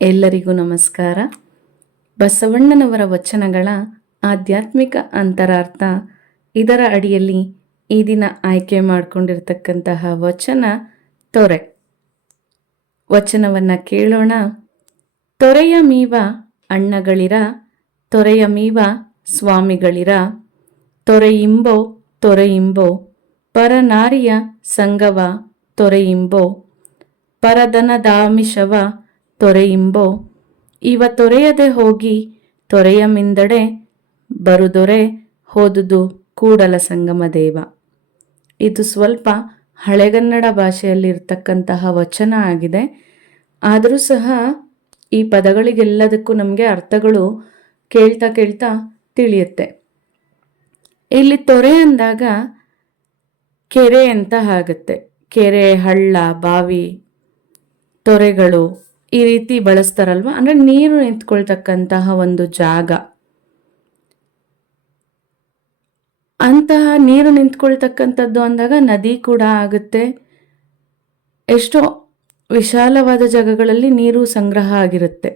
ಎಲ್ಲರಿಗೂ ನಮಸ್ಕಾರ. ಬಸವಣ್ಣನವರ ವಚನಗಳ ಆಧ್ಯಾತ್ಮಿಕ ಅಂತರಾರ್ಥ ಇದರ ಅಡಿಯಲ್ಲಿ ಈ ದಿನ ಆಯ್ಕೆ ಮಾಡಿಕೊಂಡಿರ್ತಕ್ಕಂತಹ ವಚನ ತೊರೆ. ವಚನವನ್ನು ಕೇಳೋಣ. ತೊರೆಯ ಮೀವ ಅಣ್ಣಗಳಿರ, ತೊರೆಯ ಮೀವ ಸ್ವಾಮಿಗಳಿರ ತೊರೆಯಿಂಬೋ ತೊರೆಯಿಂಬೋ ಪರನಾರಿಯ ಸಂಗವ ತೊರೆಯಿಂಬೋ ಪರದನದಾಮಿಷವ ತೊರೆಯಿಂಬೋ. ಇವ ತೊರೆಯದೆ ಹೋಗಿ ತೊರೆಯ ಮಿಂದಡೆ ಬರುದೊರೆ ಹೋದುದು ಕೂಡಲ ಸಂಗಮ ದೇವ. ಇದು ಸ್ವಲ್ಪ ಹಳೆಗನ್ನಡ ಭಾಷೆಯಲ್ಲಿ ಇರ್ತಕ್ಕಂತಹ ವಚನ ಆಗಿದೆ. ಆದರೂ ಸಹ ಈ ಪದಗಳಿಗೆಲ್ಲದಕ್ಕೂ ನಮಗೆ ಅರ್ಥಗಳು ಕೇಳ್ತಾ ಕೇಳ್ತಾ ತಿಳಿಯುತ್ತೆ. ಇಲ್ಲಿ ತೊರೆ ಅಂದಾಗ ಕೆರೆ ಅಂತ ಆಗುತ್ತೆ. ಕೆರೆ, ಹಳ್ಳ, ಬಾವಿ, ತೊರೆಗಳು ಈ ರೀತಿ ಬಳಸ್ತಾರಲ್ವ? ಅಂದರೆ ನೀರು ನಿಂತ್ಕೊಳ್ತಕ್ಕಂತಹ ಒಂದು ಜಾಗ. ಅಂತಹ ನೀರು ನಿಂತ್ಕೊಳ್ತಕ್ಕಂಥದ್ದು ಅಂದಾಗ ನದಿ ಕೂಡ ಆಗುತ್ತೆ. ಎಷ್ಟೋ ವಿಶಾಲವಾದ ಜಾಗಗಳಲ್ಲಿ ನೀರು ಸಂಗ್ರಹ ಆಗಿರುತ್ತೆ.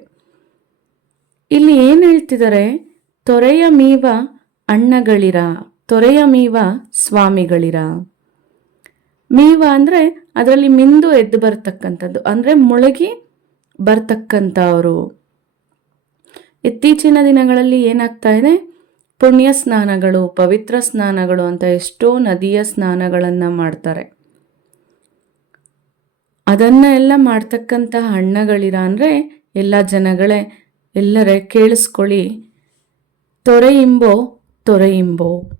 ಇಲ್ಲಿ ಏನು ಹೇಳ್ತಿದ್ದಾರೆ ತೊರೆಯ ಮೀವ ಅಣ್ಣಗಳಿರ, ತೊರೆಯ ಮೀವ ಸ್ವಾಮಿಗಳಿರ. ಮೀವ ಅಂದರೆ ಅದರಲ್ಲಿ ಮಿಂದು ಎದ್ದು ಬರತಕ್ಕಂಥದ್ದು. ಅಂದರೆ ಮುಳುಗಿ ಬರ್ತಕ್ಕಂಥವರು. ಇತ್ತೀಚಿನ ದಿನಗಳಲ್ಲಿ ಏನಾಗ್ತಾ ಇದೆ? ಪುಣ್ಯ ಸ್ನಾನಗಳು, ಪವಿತ್ರ ಸ್ನಾನಗಳು ಅಂತ ಎಷ್ಟೋ ನದಿಯ ಸ್ನಾನಗಳನ್ನು ಮಾಡ್ತಾರೆ. ಅದನ್ನ ಎಲ್ಲ ಮಾಡ್ತಕ್ಕಂತಹ ಅಣ್ಣಗಳಿರ ಅಂದರೆ ಎಲ್ಲ ಜನಗಳೇ, ಎಲ್ಲರೇ ಕೇಳಿಸ್ಕೊಳ್ಳಿ. ತೊರೆಯಿಂಬೋ ಇಂಬೋ.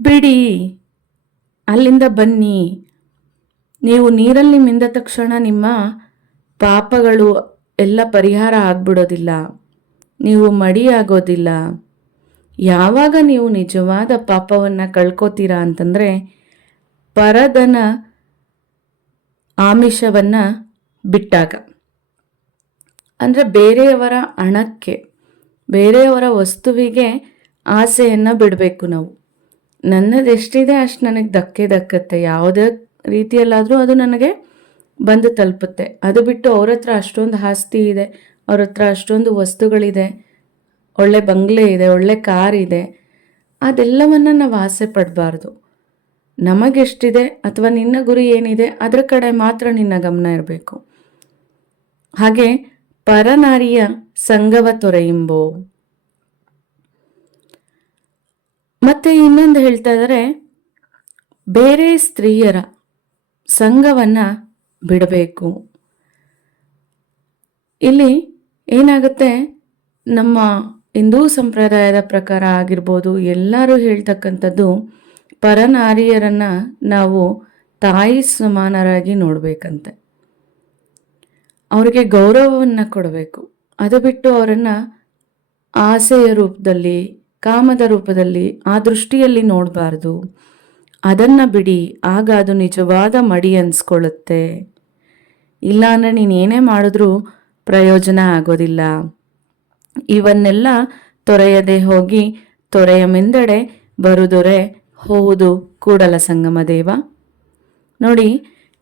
ಬಿಡಿ, ಅಲ್ಲಿಂದ ಬನ್ನಿ. ನೀವು ನೀರಲ್ಲಿ ಮಿಂದ ತಕ್ಷಣ ನಿಮ್ಮ ಪಾಪಗಳು ಎಲ್ಲ ಪರಿಹಾರ ಆಗ್ಬಿಡೋದಿಲ್ಲ. ನೀವು ಮಡಿಯಾಗೋದಿಲ್ಲ. ಯಾವಾಗ ನೀವು ನಿಜವಾದ ಪಾಪವನ್ನು ಕಳ್ಕೋತೀರಾ ಅಂತಂದರೆ ಪರದನ ಆಮಿಷವನ್ನು ಬಿಟ್ಟಾಗ. ಅಂದರೆ ಬೇರೆಯವರ ಹಣಕ್ಕೆ, ಬೇರೆಯವರ ವಸ್ತುವಿಗೆ ಆಸೆಯನ್ನು ಬಿಡಬೇಕು ನಾವು. ನನ್ನದೆಷ್ಟಿದೆ ಅಷ್ಟು ನನಗೆ ಧಕ್ಕೆ ದಕ್ಕತ್ತೆ ಯಾವುದೇ ರೀತಿಯಲ್ಲಾದರೂ ಅದು ನನಗೆ ಬಂದು ತಲುಪುತ್ತೆ. ಅದು ಬಿಟ್ಟು ಅವ್ರ ಹತ್ರ ಅಷ್ಟೊಂದು ಆಸ್ತಿ ಇದೆ ಅವ್ರ ಹತ್ರ ಅಷ್ಟೊಂದು ವಸ್ತುಗಳಿದೆ, ಒಳ್ಳೆ ಬಂಗ್ಲೆ ಇದೆ, ಒಳ್ಳೆ ಕಾರ್ ಇದೆ. ಅದೆಲ್ಲವನ್ನು ನಾವು ಆಸೆ ಪಡಬಾರ್ದು. ನಮಗೆಷ್ಟಿದೆ ಅಥವಾ ನಿನ್ನ ಗುರಿ ಏನಿದೆ, ಅದರ ಕಡೆ ಮಾತ್ರ ನಿನ್ನ ಗಮನ ಇರಬೇಕು. ಹಾಗೆ ಪರನಾರಿಯ ಸಂಗವ ತೊರೆಯಿಂಬೋ. ಮತ್ತೆ ಇನ್ನೊಂದು ಹೇಳ್ತಾ ಇದ್ದಾರೆ ಬೇರೆ ಸ್ತ್ರೀಯರ ಸಂಘವನ್ನು ಬಿಡಬೇಕು. ಇಲ್ಲಿ ಏನಾಗುತ್ತೆ? ನಮ್ಮ ಹಿಂದೂ ಸಂಪ್ರದಾಯದ ಪ್ರಕಾರ ಆಗಿರ್ಬೋದು, ಎಲ್ಲರೂ ಹೇಳ್ತಕ್ಕಂಥದ್ದು ಪರನಾರಿಯರನ್ನ ನಾವು ತಾಯಿ ಸಮಾನರಾಗಿ ನೋಡಬೇಕಂತೆ. ಅವರಿಗೆ ಗೌರವವನ್ನು ಕೊಡಬೇಕು. ಅದು ಬಿಟ್ಟು ಅವರನ್ನು ಆಸೆಯ ರೂಪದಲ್ಲಿ, ಕಾಮದ ರೂಪದಲ್ಲಿ, ಆ ದೃಷ್ಟಿಯಲ್ಲಿ ನೋಡಬಾರ್ದು. ಅದನ್ನು ಬಿಡಿ, ಆಗ ಅದು ನಿಜವಾದ ಮಡಿ ಅನ್ಸ್ಕೊಳ್ಳುತ್ತೆ. ಇಲ್ಲ ಅಂದರೆ ನೀನು ಏನೇ ಮಾಡಿದ್ರೂ ಪ್ರಯೋಜನ ಆಗೋದಿಲ್ಲ. ಇವನ್ನೆಲ್ಲ ತೊರೆಯದೆ ಹೋಗಿ, ತೊರೆಯ ಮಿಂದಡೆ ಬರುದೊರೆ ಹೋವುದು ಕೂಡಲ ಸಂಗಮ ದೇವ. ನೋಡಿ,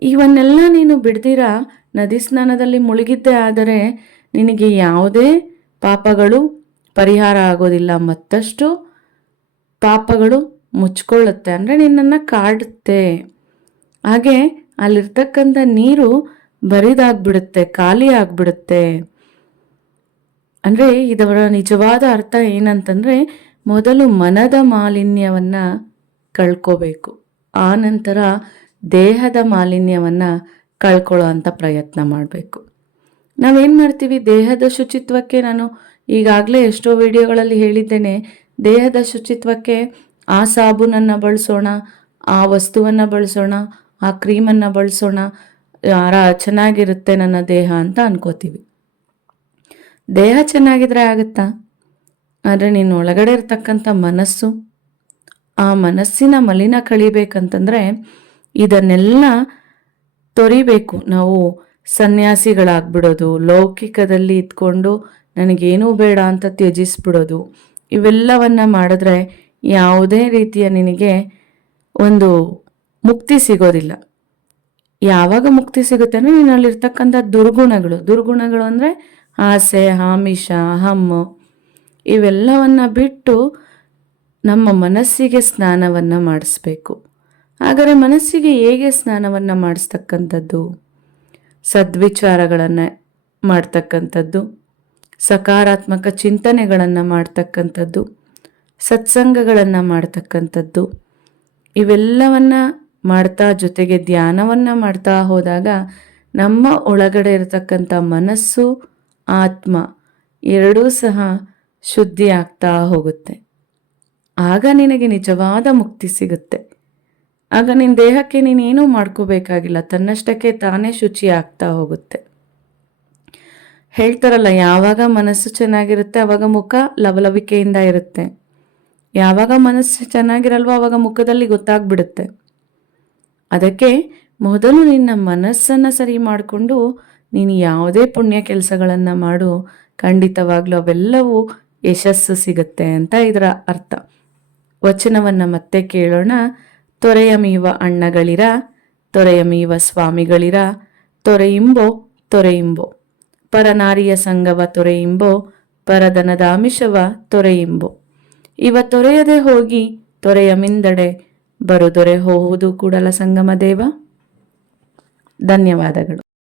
ಇವನ್ನೆಲ್ಲ ನೀನು ಬಿಡ್ದಿರ? ನದಿ ಸ್ನಾನದಲ್ಲಿ ಮುಳುಗಿದ್ದೆ ಆದರೆ ನಿನಗೆ ಯಾವುದೇ ಪಾಪಗಳು ಪರಿಹಾರ ಆಗೋದಿಲ್ಲ ಮತ್ತಷ್ಟು. ಪಾಪಗಳು ಮುಚ್ಕೊಳ್ಳುತ್ತೆ ಅಂದರೆ ನಿನ್ನನ್ನು ಕಾಡುತ್ತೆ. ಹಾಗೆ ಅಲ್ಲಿರ್ತಕ್ಕಂಥ ನೀರು ಬರಿದಾಗ್ಬಿಡುತ್ತೆ, ಖಾಲಿ ಆಗ್ಬಿಡುತ್ತೆ. ಅಂದರೆ ಇದರ ನಿಜವಾದ ಅರ್ಥ ಏನಂತಂದರೆ ಮೊದಲು ಮನದ ಮಾಲಿನ್ಯವನ್ನು ಕಳ್ಕೋಬೇಕು ಆ ನಂತರ ದೇಹದ ಮಾಲಿನ್ಯವನ್ನು ಕಳ್ಕೊಳ್ಳೋ ಅಂತ ಪ್ರಯತ್ನ ಮಾಡಬೇಕು. ನಾವೇನು ಮಾಡ್ತೀವಿ? ದೇಹದ ಶುಚಿತ್ವಕ್ಕೆ ನಾನು ಈಗಾಗಲೇ ಎಷ್ಟೋ ವಿಡಿಯೋಗಳಲ್ಲಿ ಹೇಳಿದ್ದೇನೆ, ದೇಹದ ಶುಚಿತ್ವಕ್ಕೆ ಆ ಸಾಬೂನನ್ನು ಬಳಸೋಣ, ಆ ವಸ್ತುವನ್ನು ಬಳಸೋಣ, ಆ ಕ್ರೀಮನ್ನು ಬಳಸೋಣ ಚೆನ್ನಾಗಿರುತ್ತೆ ನನ್ನ ದೇಹ ಅಂತ ಅನ್ಕೋತೀವಿ. ದೇಹ ಚೆನ್ನಾಗಿದ್ರೆ ಆಗುತ್ತಾ? ಆದರೆ ನೀನು ಒಳಗಡೆ ಇರ್ತಕ್ಕಂಥ ಮನಸ್ಸು, ಆ ಮನಸ್ಸಿನ ಮಲಿನ ಕಳಿಬೇಕಂತಂದರೆ ಇದನ್ನೆಲ್ಲ ತೊರಿಬೇಕು. ನಾವು ಸನ್ಯಾಸಿಗಳಾಗ್ಬಿಡೋದು, ಲೌಕಿಕದಲ್ಲಿ ಇದ್ಕೊಂಡು ನನಗೇನೂ ಬೇಡ ಅಂತ ತ್ಯಜಿಸ್ಬಿಡೋದು, ಇವೆಲ್ಲವನ್ನು ಮಾಡಿದ್ರೆ ಯಾವುದೇ ರೀತಿಯ ನಿನಗೆ ಒಂದು ಮುಕ್ತಿ ಸಿಗೋದಿಲ್ಲ. ಯಾವಾಗ ಮುಕ್ತಿ ಸಿಗುತ್ತೆ ಅಂದರೆ ನಿನ್ನಲ್ಲಿರ್ತಕ್ಕಂಥ ದುರ್ಗುಣಗಳು. ದುರ್ಗುಣಗಳು ಅಂದರೆ ಆಸೆ, ಆಮಿಷ ಹಮ್ಮು ಇವೆಲ್ಲವನ್ನು ಬಿಟ್ಟು ನಮ್ಮ ಮನಸ್ಸಿಗೆ ಸ್ನಾನವನ್ನು ಮಾಡಿಸ್ಬೇಕು. ಆದರೆ ಮನಸ್ಸಿಗೆ ಹೇಗೆ ಸ್ನಾನವನ್ನು ಮಾಡಿಸ್ತಕ್ಕಂಥದ್ದು? ಸದ್ವಿಚಾರಗಳನ್ನು ಮಾಡ್ತಕ್ಕಂಥದ್ದು, ಸಕಾರಾತ್ಮಕ ಚಿಂತನೆಗಳನ್ನು ಮಾಡ್ತಕ್ಕಂಥದ್ದು ಸತ್ಸಂಗಗಳನ್ನು ಮಾಡ್ತಕ್ಕಂಥದ್ದು. ಇವೆಲ್ಲವನ್ನ ಮಾಡ್ತಾ ಜೊತೆಗೆ ಧ್ಯಾನವನ್ನು ಮಾಡ್ತಾ ಹೋದಾಗ ನಮ್ಮ ಒಳಗಡೆ ಇರತಕ್ಕಂಥ ಮನಸ್ಸು, ಆತ್ಮ ಎರಡೂ ಸಹ ಶುದ್ಧಿ ಆಗ್ತಾ ಹೋಗುತ್ತೆ. ಆಗ ನಿನಗೆ ನಿಜವಾದ ಮುಕ್ತಿ ಸಿಗುತ್ತೆ. ಆಗ ನಿನ್ನ ದೇಹಕ್ಕೆ ನೀನೇನೂ ಮಾಡ್ಕೋಬೇಕಾಗಿಲ್ಲ. ತನ್ನಷ್ಟಕ್ಕೆ ತಾನೇ ಶುಚಿ ಆಗ್ತಾ ಹೋಗುತ್ತೆ. ಹೇಳ್ತಾರಲ್ಲ, ಯಾವಾಗ ಮನಸ್ಸು ಚೆನ್ನಾಗಿರುತ್ತೆ ಆವಾಗ ಮುಖ ಲವಲವಿಕೆಯಿಂದ ಇರುತ್ತೆ. ಯಾವಾಗ ಮನಸ್ಸು ಚೆನ್ನಾಗಿರಲ್ವೋ ಆವಾಗ ಮುಖದಲ್ಲಿ ಗೊತ್ತಾಗ್ಬಿಡುತ್ತೆ. ಅದಕ್ಕೆ ಮೊದಲು ನಿನ್ನ ಮನಸ್ಸನ್ನು ಸರಿ ಮಾಡಿಕೊಂಡು ನೀನು ಯಾವುದೇ ಪುಣ್ಯ ಕೆಲಸಗಳನ್ನು ಮಾಡು. ಖಂಡಿತವಾಗ್ಲೂ ಅವೆಲ್ಲವೂ ಯಶಸ್ಸು ಸಿಗುತ್ತೆ ಅಂತ ಇದರ ಅರ್ಥ. ವಚನವನ್ನು ಮತ್ತೆ ಕೇಳೋಣ. ತೊರೆಯಮೀವ ಅಣ್ಣಗಳಿರ ತೊರೆಯಮೀವ ಸ್ವಾಮಿಗಳಿರ ತೊರೆಯಿಂಬೋ ತೊರೆಯಿಂಬೋ ಪರನಾರಿಯ ಸಂಗವ ತೊರೆಯಿಂಬೋ ಪರದನದಾಮಿಷವ ತೊರೆಯಿಂಬೋ ಇವ ತೊರೆಯದೆ ಹೋಗಿ ತೊರೆಯ ಮಿಂದಡೆ ಬರುದೊರೆ ಹೋಹುದು ಕೂಡಲ ಸಂಗಮ ದೇವ. ಧನ್ಯವಾದಗಳು.